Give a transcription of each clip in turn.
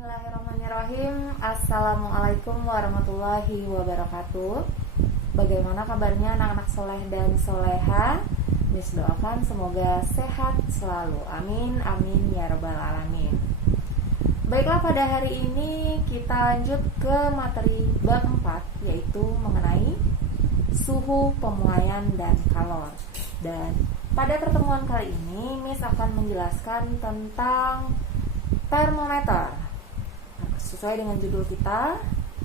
Bismillahirrahmanirrahim. Assalamualaikum warahmatullahi wabarakatuh. Bagaimana kabarnya anak-anak soleh dan soleha? Miss doakan semoga sehat selalu. Amin, amin ya rabbal alamin. Baiklah, pada hari ini kita lanjut ke materi bab 4, yaitu mengenai suhu, pemuaian, dan kalor. Dan pada pertemuan kali ini Miss akan menjelaskan tentang termometer. Sesuai dengan judul kita,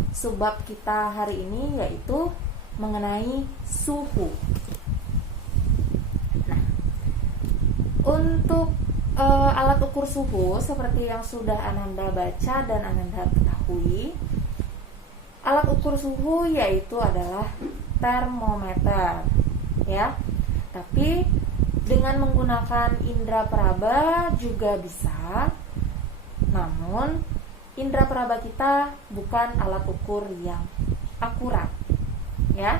subbab kita hari ini yaitu mengenai suhu. Nah, untuk alat ukur suhu seperti yang sudah Ananda baca dan Ananda ketahui, alat ukur suhu yaitu adalah termometer, ya. Tapi dengan menggunakan indera peraba juga bisa. Namun indera peraba kita bukan alat ukur yang akurat, ya.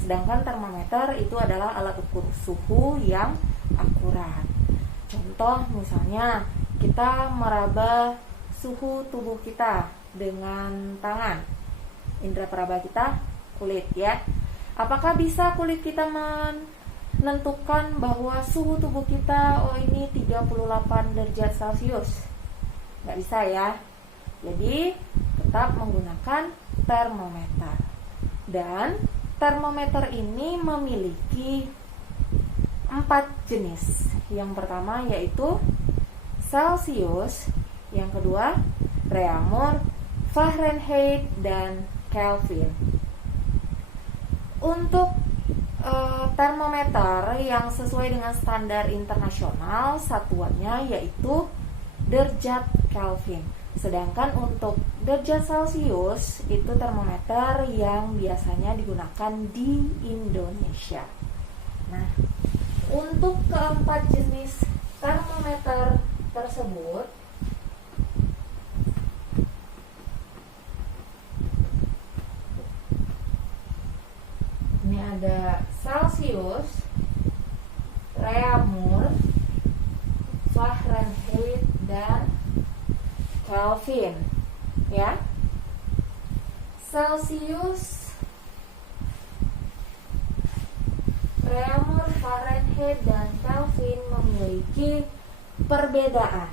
Sedangkan termometer itu adalah alat ukur suhu yang akurat. Contoh misalnya kita meraba suhu tubuh kita dengan tangan. Indera peraba kita kulit, ya. Apakah bisa kulit kita menentukan bahwa suhu tubuh kita ini 38 derajat Celcius? Nggak bisa, ya. Jadi tetap menggunakan termometer. Dan termometer ini memiliki 4 jenis. Yang pertama yaitu Celcius, yang kedua Reaumur, Fahrenheit, dan Kelvin. Untuk termometer yang sesuai dengan standar internasional, satuannya yaitu derajat Kelvin. Sedangkan untuk derajat Celcius itu termometer yang biasanya digunakan di Indonesia. Nah, untuk keempat jenis termometer tersebut, ini ada Celcius, Reaumur, Fahrenheit, dan Kelvin, ya. Celcius, Reaumur, Fahrenheit, dan Kelvin memiliki perbedaan.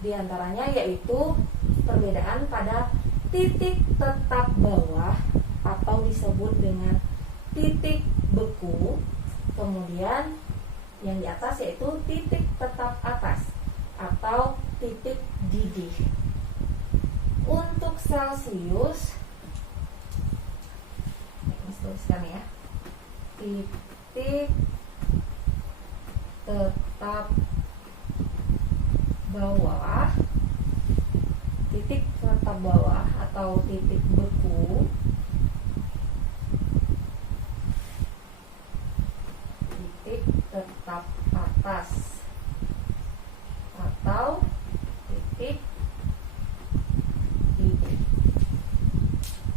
Di antaranya yaitu perbedaan pada titik tetap bawah atau disebut dengan titik beku. Kemudian yang di atas yaitu titik tetap atas atau titik didih. Untuk Celcius, ini tuliskan ya, titik tetap bawah, titik tetap bawah atau titik beku, titik tetap atas atau titik didih.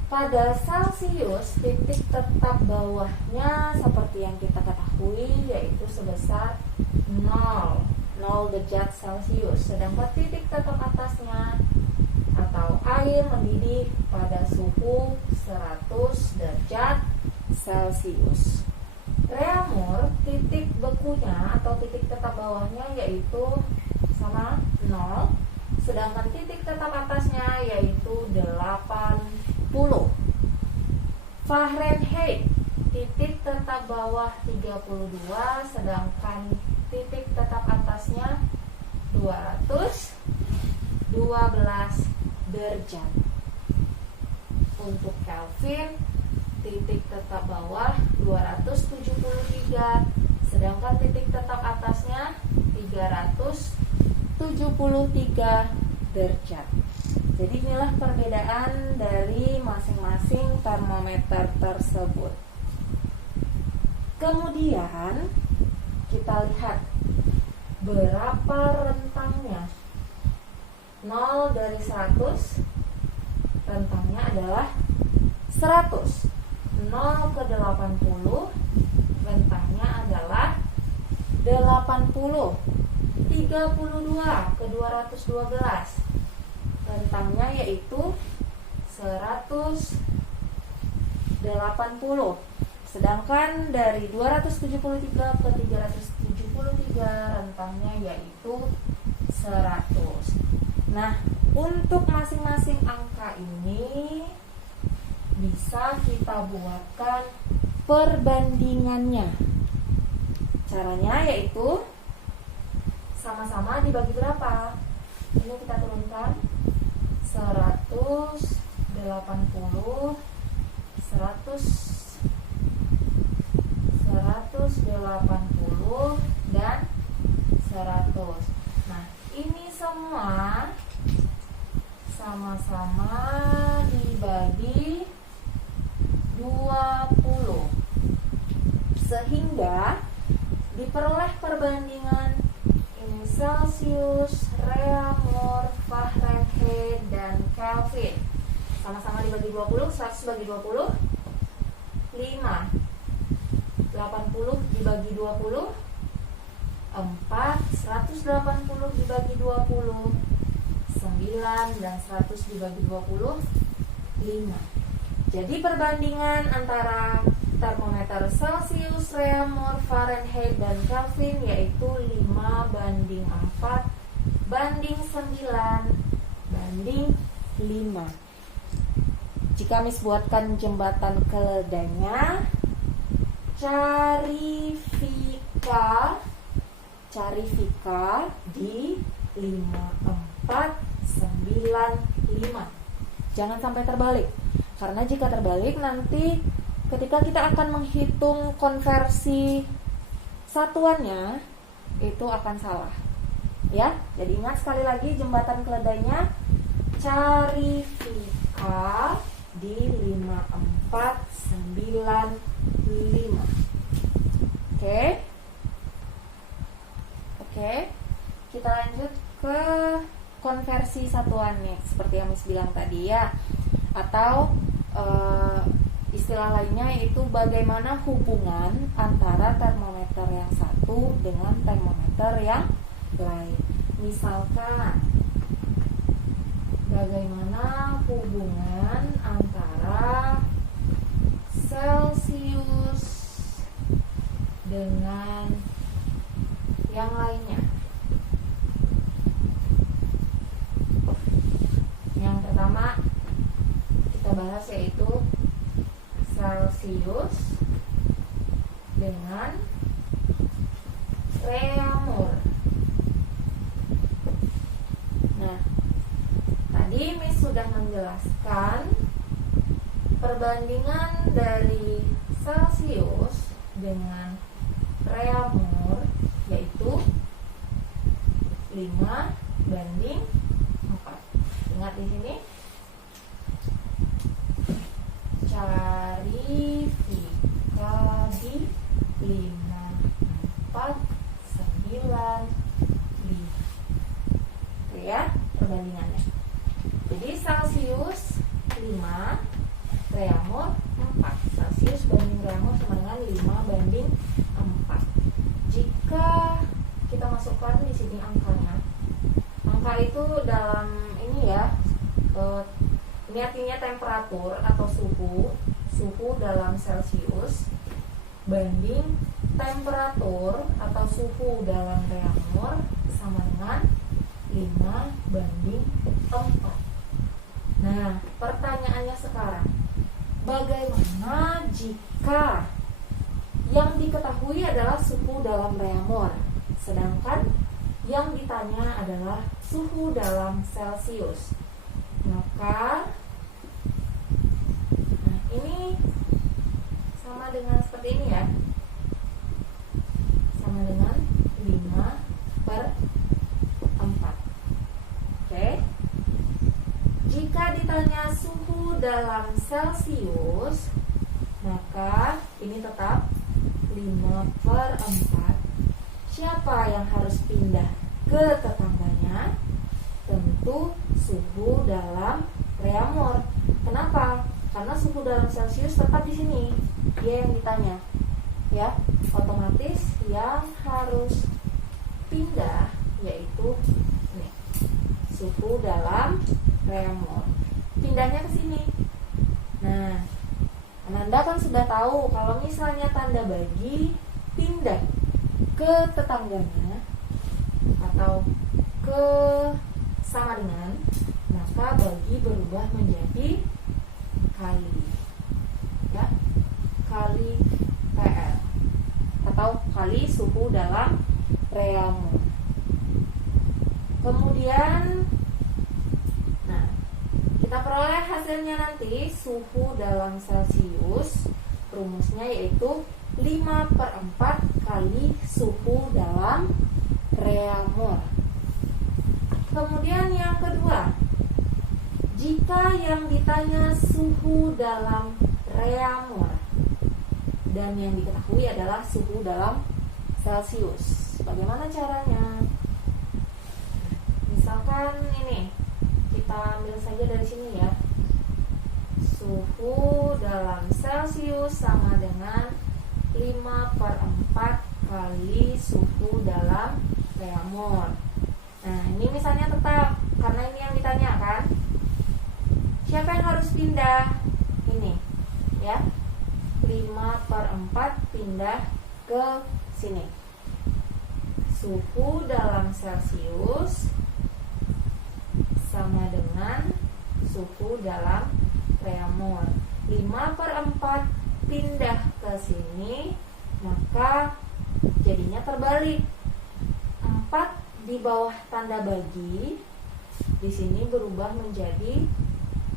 Pada Celcius, titik tetap bawahnya seperti yang kita ketahui yaitu sebesar 0 derajat Celcius. Sedangkan titik tetap atasnya atau air mendidih pada suhu 100 derajat Celcius. Reaumur, titik bekunya atau titik tetap bawahnya yaitu sama 0, sedangkan titik tetap atasnya yaitu 80. Fahrenheit, titik tetap bawah 32, sedangkan titik tetap atasnya 212 derajat. Untuk Kelvin, titik tetap bawah 273, sedangkan titik tetap atasnya 373 derajat. Jadi inilah perbedaan dari masing-masing termometer tersebut. Kemudian kita lihat berapa rentangnya. 0 dari 100, rentangnya adalah 100. 0 ke 80, rentangnya adalah 80. 32 ke 212, rentangnya yaitu 180. Sedangkan dari 273 ke 373 rentangnya yaitu 100. Nah, untuk masing-masing angka ini bisa kita buatkan perbandingannya. Caranya yaitu sama-sama dibagi berapa? Ini kita turunkan 180, 180 dan 100. Nah, ini semua sama-sama dibagi 20, sehingga diperoleh perbandingan ini Celsius, Reaumur, Fahrenheit, dan Kelvin. Sama-sama dibagi 20, 100 bagi 20, 5. 80 dibagi 20, 4. 180 dibagi 20, 9. Dan 100 dibagi 20, 5. Jadi perbandingan antara termometer Celsius, Reaumur, Fahrenheit, dan Kelvin yaitu 5 banding 4 banding 9 banding 5. Jika Miss buatkan jembatan keledainya, cari Vika di 5495. Jangan sampai terbalik, karena jika terbalik nanti ketika kita akan menghitung konversi satuannya itu akan salah. Ya, jadi ingat sekali lagi jembatan keledainya, cari Vika di 5495. Oke, kita lanjut ke konversi satuannya seperti yang Miss bilang tadi ya, atau istilah lainnya yaitu bagaimana hubungan antara termometer yang satu dengan termometer yang lain. Misalkan bagaimana hubungan antara Celsius dengan yang lainnya. Yang pertama kita bahas yaitu Celsius dengan Reaumur. Nah, tadi Miss sudah menjelaskan perbandingan dari Celsius dengan Reaumur yaitu 5 banding 4. Ingat di sini, cari Vika di 5495. Oke ya, perbandingannya. Jadi Celsius 5, Reaumur 4. Celsius banding Reaumur sama dengan 5 banding 4. Jika kita masukkan di sini angkanya, angka itu dalam ini ya, ini artinya temperatur atau suhu dalam Celsius banding temperatur atau suhu dalam Reaumur sama dengan 5 banding 4. Nah, pertanyaannya sekarang, bagaimana jika yang diketahui adalah suhu dalam Reaumur, sedangkan yang ditanya adalah suhu dalam Celsius? Maka ini sama dengan seperti ini ya, sama dengan 5/4. Oke. Jika ditanya suhu dalam Celsius, maka ini tetap 5/4. Siapa yang harus pindah ke tetangganya? Tentu suhu dalam Reaumur. Kenapa? Karena suhu dalam Celsius tetap di sini. Dia yang ditanya. Ya, otomatis yang harus pindah yaitu ini, suhu dalam reamur. Pindahnya ke sini. Nah, Ananda kan sudah tahu kalau misalnya tanda bagi pindah ke tetangganya atau ke sama dengan, maka bagi berubah menjadi kali, ya, kali PL atau kali suhu dalam reamur. Kemudian, nah, kita peroleh hasilnya nanti suhu dalam Celcius, rumusnya yaitu 5/4 kali suhu dalam reamur. Kemudian yang kedua, jika yang ditanya suhu dalam reamur dan yang diketahui adalah suhu dalam Celcius, bagaimana caranya? Misalkan ini, kita ambil saja dari sini ya. Suhu dalam Celcius sama dengan 5/4 kali suhu dalam reamur. Nah, ini misalnya tetap, karena ini yang ditanyakan. Siapa yang harus pindah? Ini, ya. 5/4 pindah ke sini. Suhu dalam Celcius sama dengan suhu dalam reamur. 5/4 pindah ke sini, maka jadinya terbalik. 4 di bawah tanda bagi di sini berubah menjadi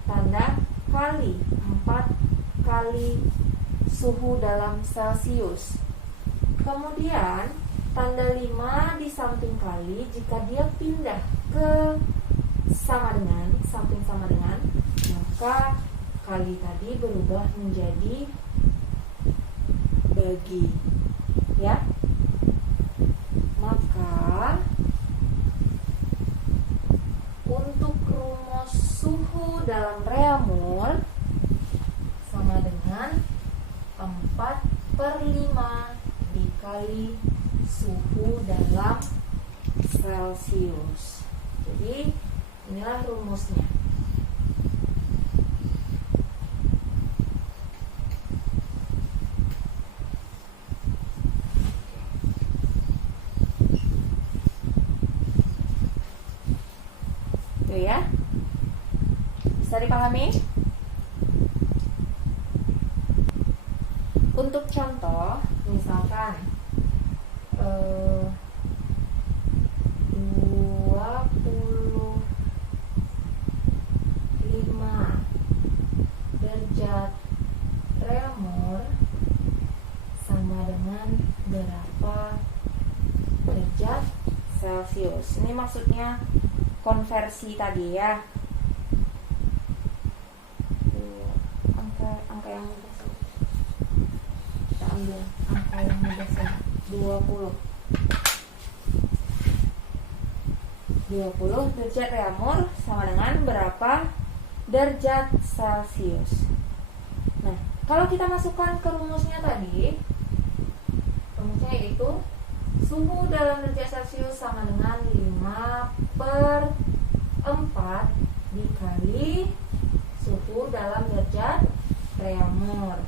tanda kali. 4 kali suhu dalam Celcius. Kemudian tanda 5 di samping kali, jika dia pindah ke sama dengan, samping sama dengan, maka kali tadi berubah menjadi bagi, ya. Maka untuk rumus suhu dalam reamur sama dengan 4/5 dikali suhu dalam Celcius. Jadi inilah rumusnya. Tuh ya. Bisa dipahami? Untuk contoh, misalkan 25 derajat reamur sama dengan berapa derajat Celcius. Ini maksudnya konversi tadi ya. Angka yang mudah saja. Kita ambil angka yang mudah saja. 20 derajat reamur sama dengan berapa derajat Celcius. Nah, kalau kita masukkan ke rumusnya tadi, rumusnya yaitu suhu dalam derajat Celcius sama dengan 5/4 dikali suhu dalam derajat reamur.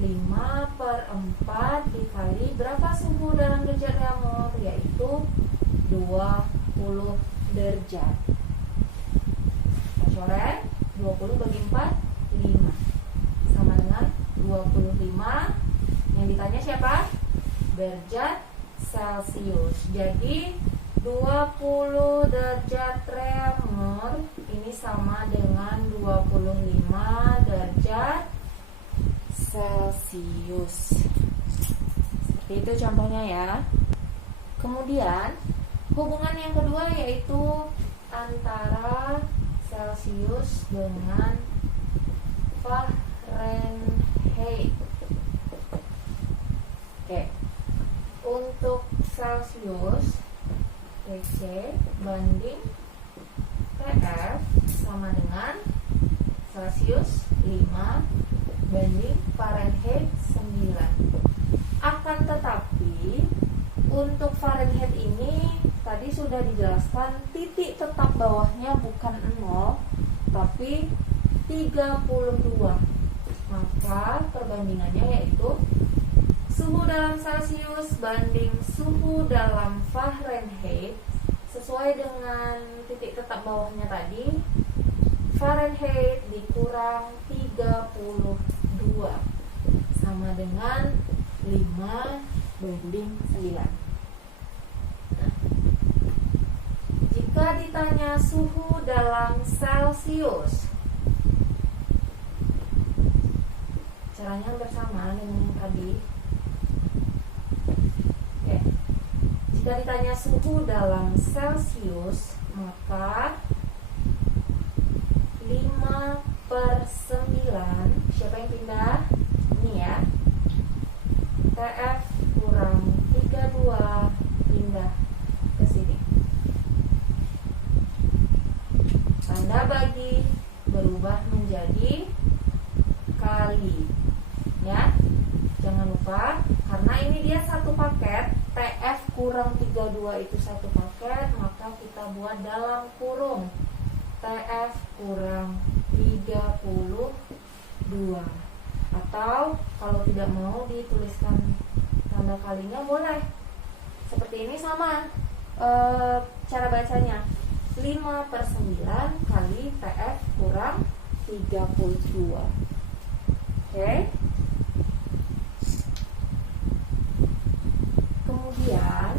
5/4 dikali berapa suhu dalam derajat reamur, yaitu 20 derajat. Kita coret, 20 bagi 4, 5 sama dengan 25. Yang ditanya siapa? Derajat Celcius. Jadi 20 derajat reamur ini sama dengan 25 derajat Celcius. Seperti itu contohnya ya. Kemudian hubungan yang kedua yaitu antara Celcius dengan Fahrenheit. Oke. Untuk Celcius, TC banding PF sama dengan Celcius 5 banding Fahrenheit 9. Akan tetapi untuk Fahrenheit ini tadi sudah dijelaskan titik tetap bawahnya bukan 0 tapi 32. Maka perbandingannya yaitu suhu dalam Celcius banding suhu dalam Fahrenheit sesuai dengan titik tetap bawahnya tadi. Fahrenheit dikurang 32 sama dengan 5 banding 9. Nah, jika ditanya suhu dalam Celcius, caranya bersama dengan yang tadi. Oke. Jika ditanya suhu dalam Celcius, maka 5/9, siapa yang pindah? Ini ya, TF kurang 32 pindah ke sini. Tanda bagi berubah menjadi kali. Ya, jangan lupa karena ini dia satu paket, TF kurang 32 itu satu paket, maka kita buat dalam kurung TF kurang 32. Atau kalau tidak mau dituliskan tanda kalinya boleh seperti ini, sama cara bacanya 5/9 kali TF kurang 32. Oke. Kemudian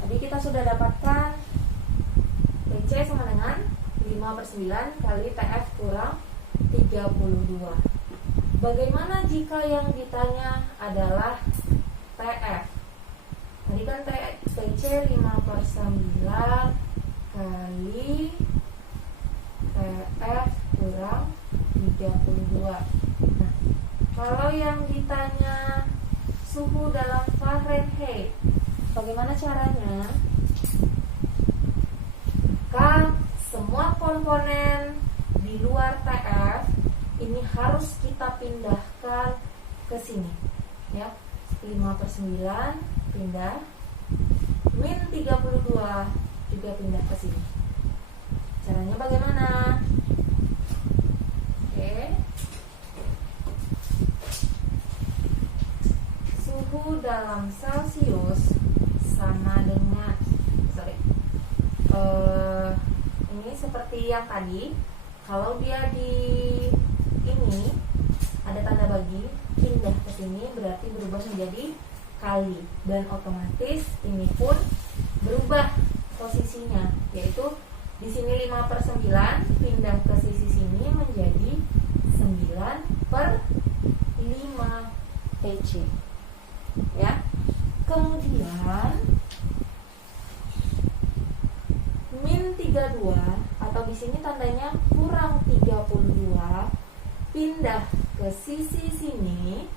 tadi kita sudah dapatkan PC sama dengan 5/9 kali TF kurang 32. Bagaimana jika yang ditanya adalah TF? Tadi kan PC 5/9 kali TF kurang 32. Nah, kalau yang ditanya suhu dalam Fahrenheit, bagaimana caranya? Semua komponen di luar TF ini harus kita pindahkan ke sini, ya. 5/9 pindah, min 32 juga pindah ke sini. Caranya bagaimana? Oke. Suhu dalam Celcius sama dengan ini seperti yang tadi. Kalau dia di ini ada tanda bagi, pindah ke sini berarti berubah menjadi kali, dan otomatis ini pun berubah posisinya, yaitu di sini 5/9 pindah ke sisi sini menjadi 9/5 PC. Ya. Kemudian min 32 atau di sini tandanya kurang 32 pindah ke sisi sini,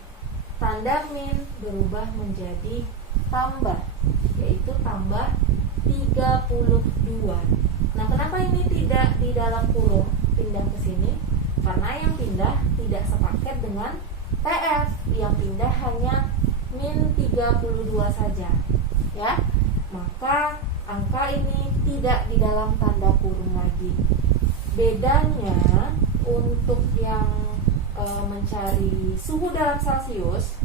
tanda min berubah menjadi tambah, yaitu tambah 32. Nah, kenapa ini tidak di dalam kurung, pindah ke sini? Karena yang pindah tidak sepaket dengan TF, yang pindah hanya min 32 saja, ya. Maka angka ini tidak di dalam tanda kurung lagi. Bedanya untuk yang mencari suhu dalam Celcius,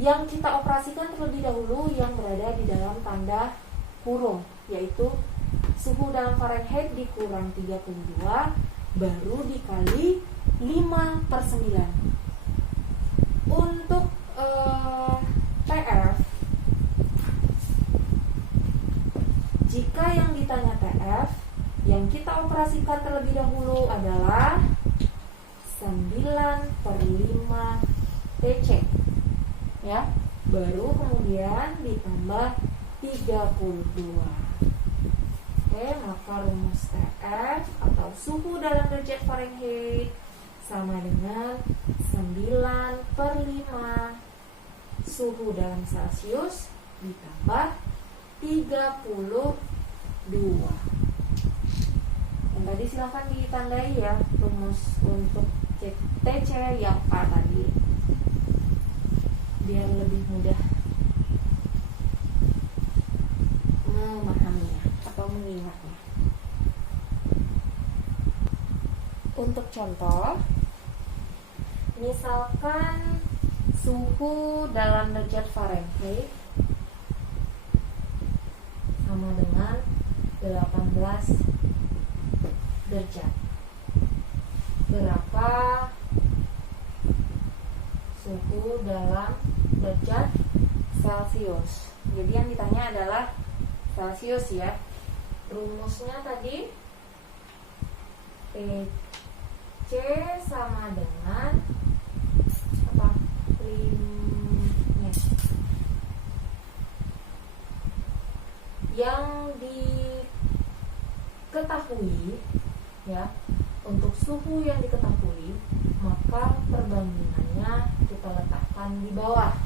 yang kita operasikan terlebih dahulu yang berada di dalam tanda kurung, yaitu suhu dalam Fahrenheit dikurang 32 baru dikali 5/9. Untuk TF, jika yang ditanya TF, yang kita operasikan terlebih dahulu adalah 9/5 TC, ya, baru kemudian ditambah 32. Oke, maka rumus TF atau suhu dalam derajat Fahrenheit sama dengan 9/5 suhu dalam Celcius ditambah 32. Dan tadi silahkan ditandai ya rumus untuk TC yang A tadi, biar lebih mudah untuk contoh, misalkan suhu dalam derajat Fahrenheit sama dengan 18 derajat. Berapa suhu dalam derajat Celcius? Jadi yang ditanya adalah Celcius ya. Rumusnya tadi PC sama dengan apa? Yang diketahui ya, untuk suhu yang diketahui maka perbandingannya kita letakkan di bawah.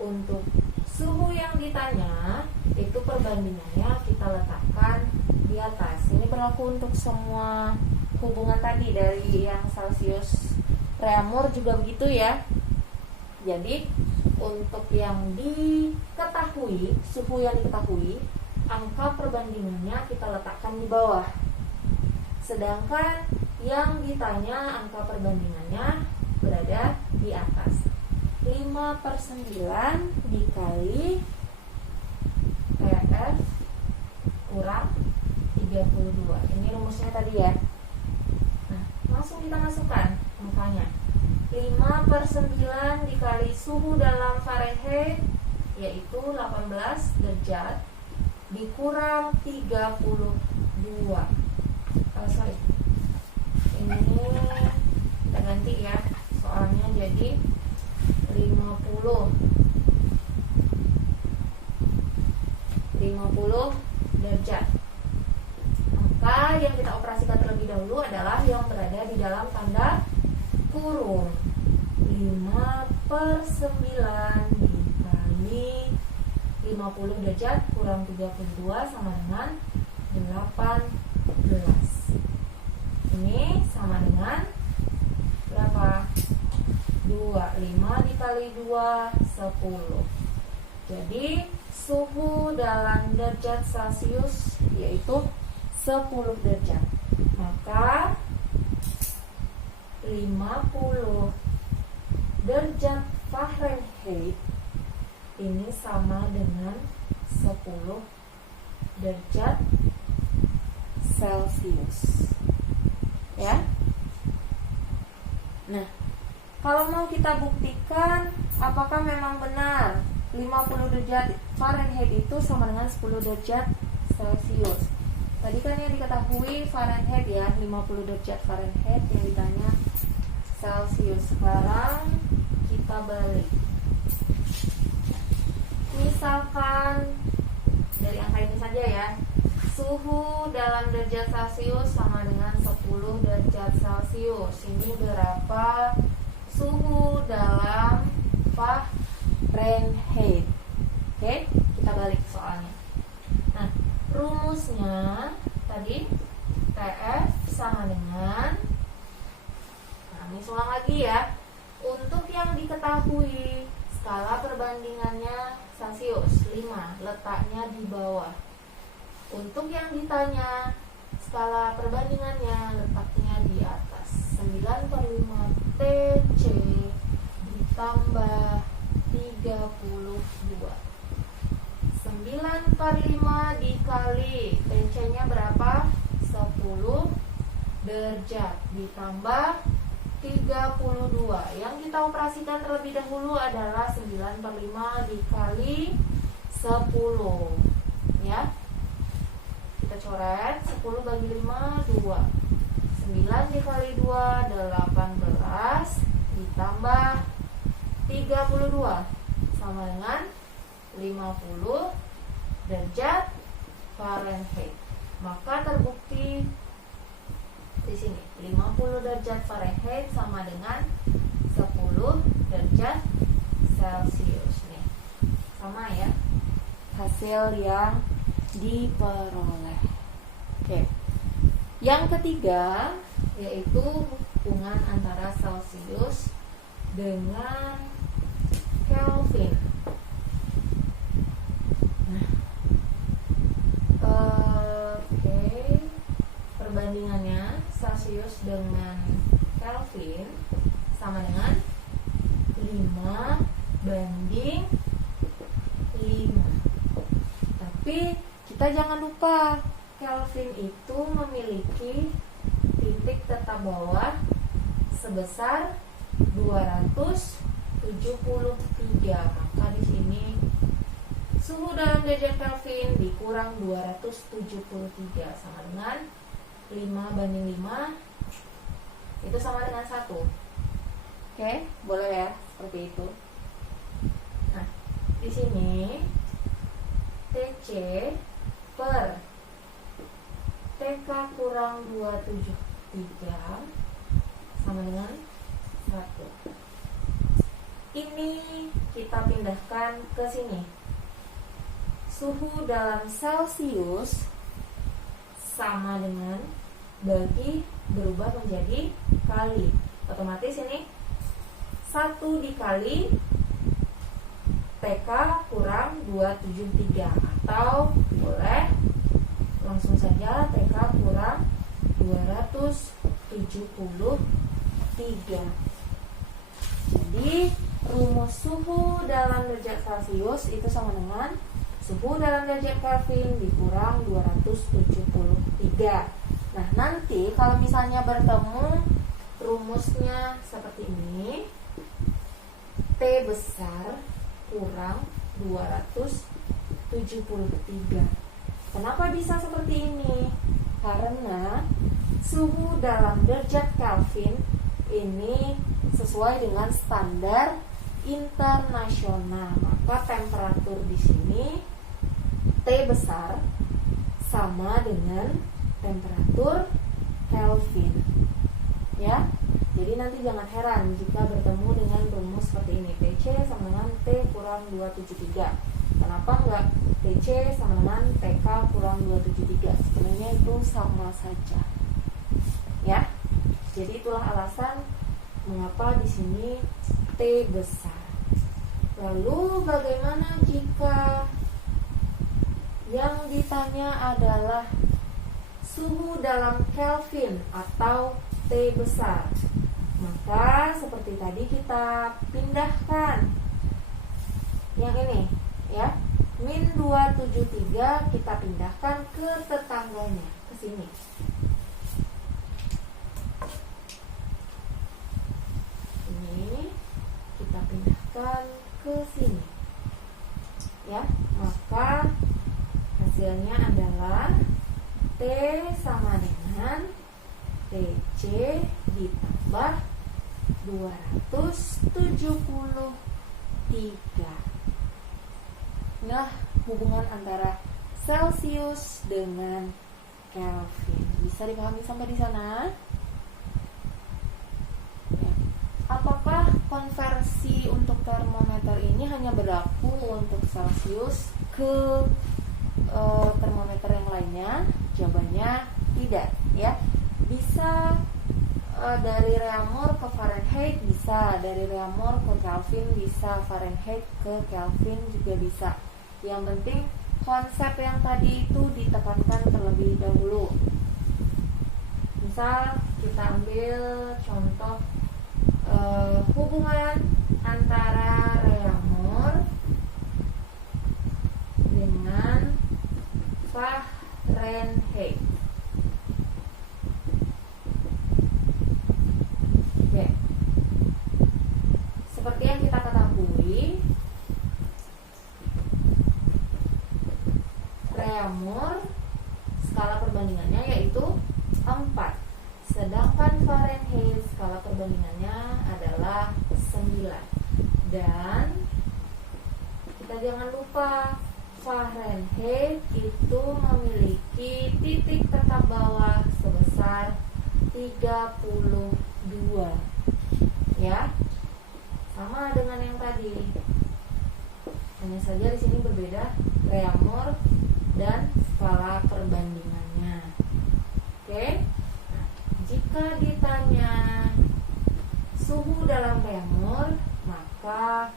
Untuk suhu yang ditanya itu perbandingannya kita letakkan di atas. Ini berlaku untuk semua hubungan tadi, dari yang Celcius, Reaumur juga begitu ya. Jadi untuk yang diketahui, suhu yang diketahui, angka perbandingannya kita letakkan di bawah. Sedangkan yang ditanya angka perbandingannya berada di atas. 5/9 dikali PF kurang 32. Ini rumusnya tadi ya. Nah, langsung kita masukkan angkanya. 5/9 dikali suhu dalam Fahrenheit yaitu 18 derajat dikurang 32. Sorry, ini kita ganti ya soalnya, jadi 50 derajat. Maka yang kita operasikan terlebih dahulu adalah yang berada di dalam tanda kurung. 5/9 dikali 50 derajat kurang 32 sama dengan 18. Ini sama dengan berapa? 25 dikali 2, 10. Jadi suhu dalam derajat Celcius yaitu 10 derajat. Maka 50 derajat Fahrenheit ini sama dengan 10 derajat Celcius. Ya. Nah, kalau mau kita buktikan apakah memang benar 50 derajat Fahrenheit itu sama dengan 10 derajat Celcius. Tadi kan yang diketahui Fahrenheit ya, 50 derajat Fahrenheit, yang ditanya Celcius. Sekarang kita balik. Misalkan dari angka ini saja ya. Suhu dalam derajat Celcius sama dengan 10 derajat Celcius. Ini berapa suhu dalam Fahrenheit? Oke, kita balik soalnya. Nah, rumusnya tadi TF sama dengan, nah ini ulang lagi ya. Untuk yang diketahui skala perbandingannya Celcius 5, letaknya di bawah. Untuk yang ditanya skala perbandingannya letaknya di atas. 9/5 TC ditambah 32. 9/5 dikali TC-nya berapa? 10 derajat ditambah 32. Yang kita operasikan terlebih dahulu adalah 9/5 dikali 10 ya. Kita coret 10 bagi 5, 2. 9 dikali 2, 18 ditambah 32 sama dengan 50 derajat Fahrenheit. Maka terbukti di sini 50 derajat Fahrenheit sama dengan 10 derajat Celcius nih. Sama ya hasil yang diperoleh. Oke. Yang ketiga yaitu hubungan antara Celcius dengan Kelvin. Nah, oke. Perbandingannya Celcius dengan kita jangan lupa Kelvin itu memiliki titik tetap bawah sebesar 273. Maka di sini suhu dalam derajat Kelvin dikurang 273 sama dengan 5:5, itu sama dengan 1. Oke, boleh ya seperti itu. Nah, di sini TC per TK kurang 273 sama dengan 1. Ini kita pindahkan ke sini. Suhu dalam Celcius sama dengan bagi berubah menjadi kali. Otomatis ini 1 dikali TK kurang 273, atau boleh langsung saja TK kurang 273. Jadi rumus suhu dalam derajat Celcius itu sama dengan suhu dalam derajat Kelvin dikurang 273. Nah, nanti kalau misalnya bertemu rumusnya seperti ini, T besar kurang 273. Kenapa bisa seperti ini? Karena suhu dalam derajat Kelvin ini sesuai dengan standar internasional. Maka temperatur di sini T besar sama dengan temperatur Kelvin. Ya. Jadi nanti jangan heran jika bertemu dengan rumus seperti ini. TC sama dengan T kurang 273. Kenapa enggak TC sama dengan TK kurang 273? Sebenarnya itu sama saja. Ya. Jadi itulah alasan mengapa di sini T besar. Lalu bagaimana jika yang ditanya adalah suhu dalam Kelvin atau T besar? Maka seperti tadi kita pindahkan yang ini ya, min 273 kita pindahkan ke tetangganya, ke sini. Ini kita pindahkan ke sini. Ya, maka hasilnya adalah T sama dengan TC ditambah 273. Nah, hubungan antara Celcius dengan Kelvin. Bisa dipahami sampai di sana? Ya. Apakah konversi untuk termometer ini hanya berlaku untuk Celcius ke termometer yang lainnya? Jawabannya tidak, ya. Bisa dari Reaumur ke Fahrenheit, bisa dari Reaumur ke Kelvin, bisa Fahrenheit ke Kelvin juga bisa. Yang penting konsep yang tadi itu ditekankan terlebih dahulu. Misal kita ambil contoh hubungan antara Reaumur dengan Fahrenheit. Oke. Seperti yang kita ketahui, Reaumur skala perbandingannya yaitu 4. Sedangkan Fahrenheit skala perbandingannya adalah 9. Dan kita jangan lupa Fahrenheit itu memiliki titik tetap bawah sebesar 32. Ya. Sama dengan yang tadi. Hanya saja di sini berbeda Reaumur dan skala perbandingannya. Oke. Nah, jika ditanya suhu dalam Reaumur, maka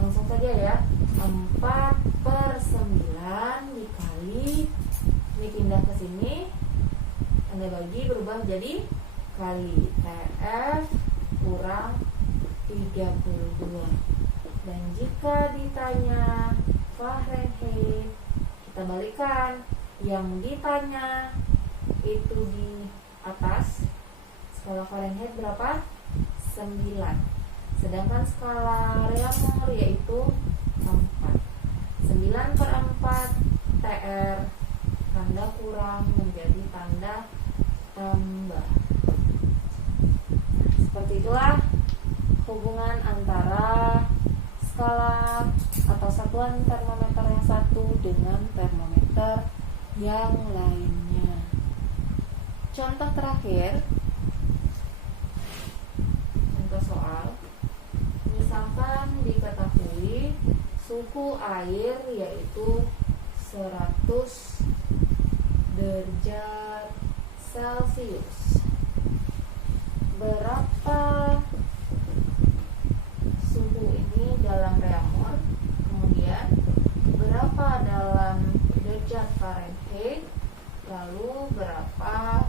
langsung saja ya, 4/9 dikali, ini pindah ke sini, tanda bagi berubah menjadi kali, TF kurang 32. Dan jika ditanya Fahrenheit, kita balikan, Yang ditanya itu di atas skala Fahrenheit berapa? 9. Sedangkan skala Reaumur yaitu 4. 9 per 4 TR tanda kurang menjadi tanda tambah. Seperti itulah hubungan antara skala atau satuan termometer yang satu dengan termometer yang lainnya. Contoh terakhir, contoh soal. Misalkan diketahui suhu air yaitu 100 derajat Celcius. Berapa suhu ini dalam Reaumur? Kemudian berapa dalam derajat Fahrenheit? Lalu berapa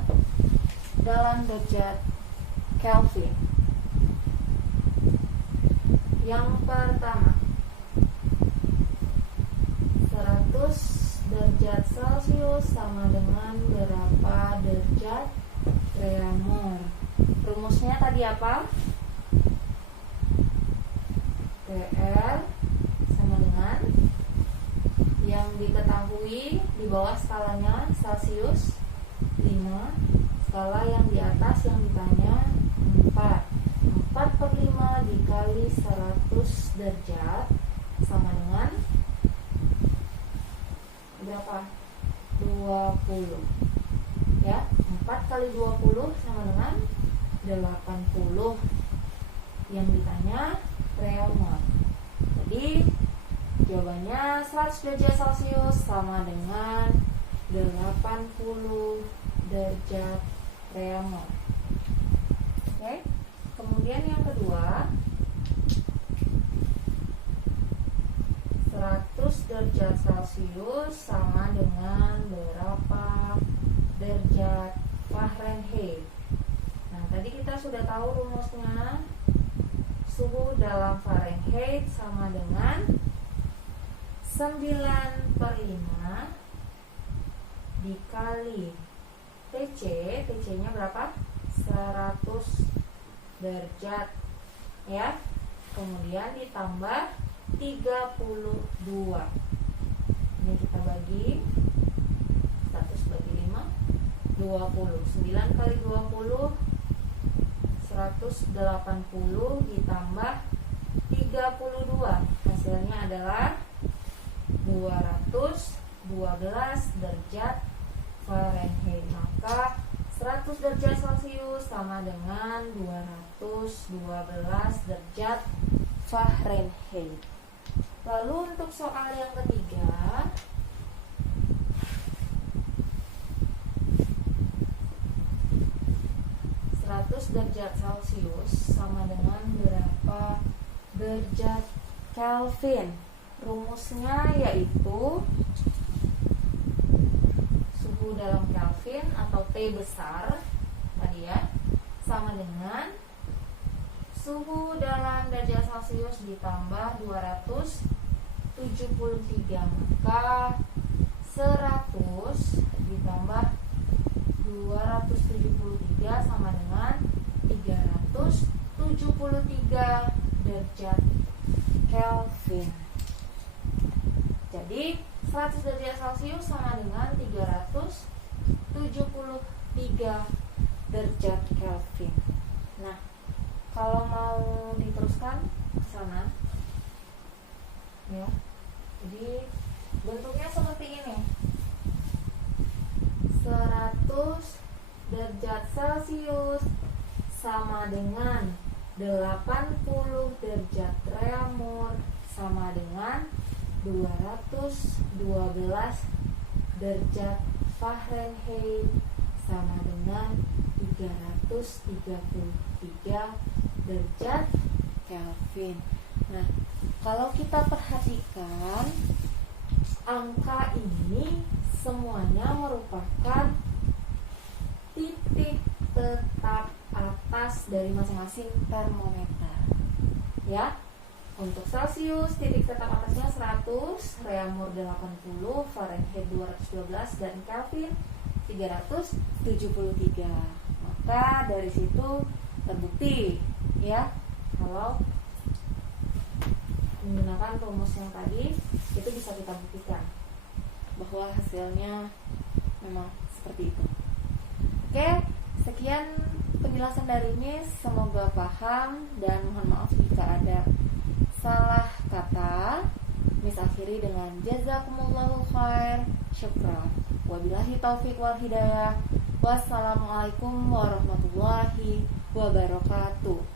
dalam derajat Kelvin? Yang pertama, 100 derajat Celcius sama dengan berapa derajat Reaumur? Rumusnya tadi apa? TR sama dengan yang diketahui di bawah skalanya Celsius 5, skala yang di atas yang ditanya 4. 4 per 5 dikali 100 derajat sama dengan berapa? 20. Ya, 4 kali 20 sama dengan 80. Yang ditanya Reaumur. Jadi jawabannya 100 derajat Celcius sama dengan 80 derajat Reaumur. Oke. Kemudian yang kedua, 100 derajat Celcius sama dengan berapa derajat Fahrenheit? Nah, tadi kita sudah tahu rumusnya. Suhu dalam Fahrenheit sama dengan 9 per 5 dikali TC. TC-nya berapa? 100 derajat. Ya. Kemudian ditambah 32. Ini kita bagi 100 bagi 5, 20. 9 kali 20 180 ditambah 32. Hasilnya adalah 212 derajat Fahrenheit. Maka 100 derajat Celcius sama dengan 212 derajat Fahrenheit. Lalu untuk soal yang ketiga, derajat Celcius sama dengan berapa derajat Kelvin? Rumusnya yaitu suhu dalam Kelvin atau T besar tadi ya, sama dengan suhu dalam derajat Celcius ditambah 273. Maka 100 ditambah 273 sama dengan 373 derajat Kelvin. Jadi 100 derajat Celcius sama dengan 373 derajat Kelvin. Nah, kalau mau diteruskan ke sana ya. Jadi bentuknya seperti ini. 100 derajat Celcius sama dengan 80 derajat Reaumur sama dengan 212 derajat Fahrenheit sama dengan 333 derajat Kelvin. Nah, kalau kita perhatikan angka ini semuanya merupakan titik tetap atas dari masing-masing termometer. Ya. Untuk Celcius, titik tetap atasnya 100, Reaumur 80, Fahrenheit 212, dan Kelvin 373. Maka dari situ terbukti ya, kalau menggunakan rumus yang tadi itu bisa kita buktikan bahwa hasilnya memang seperti itu. Oke, sekian penjelasan dari Miss, semoga paham dan mohon maaf jika ada salah kata. Miss akhiri dengan jazakumullahu khair, syukran, wabillahi taufiq wal hidayah, wassalamualaikum warahmatullahi wabarakatuh.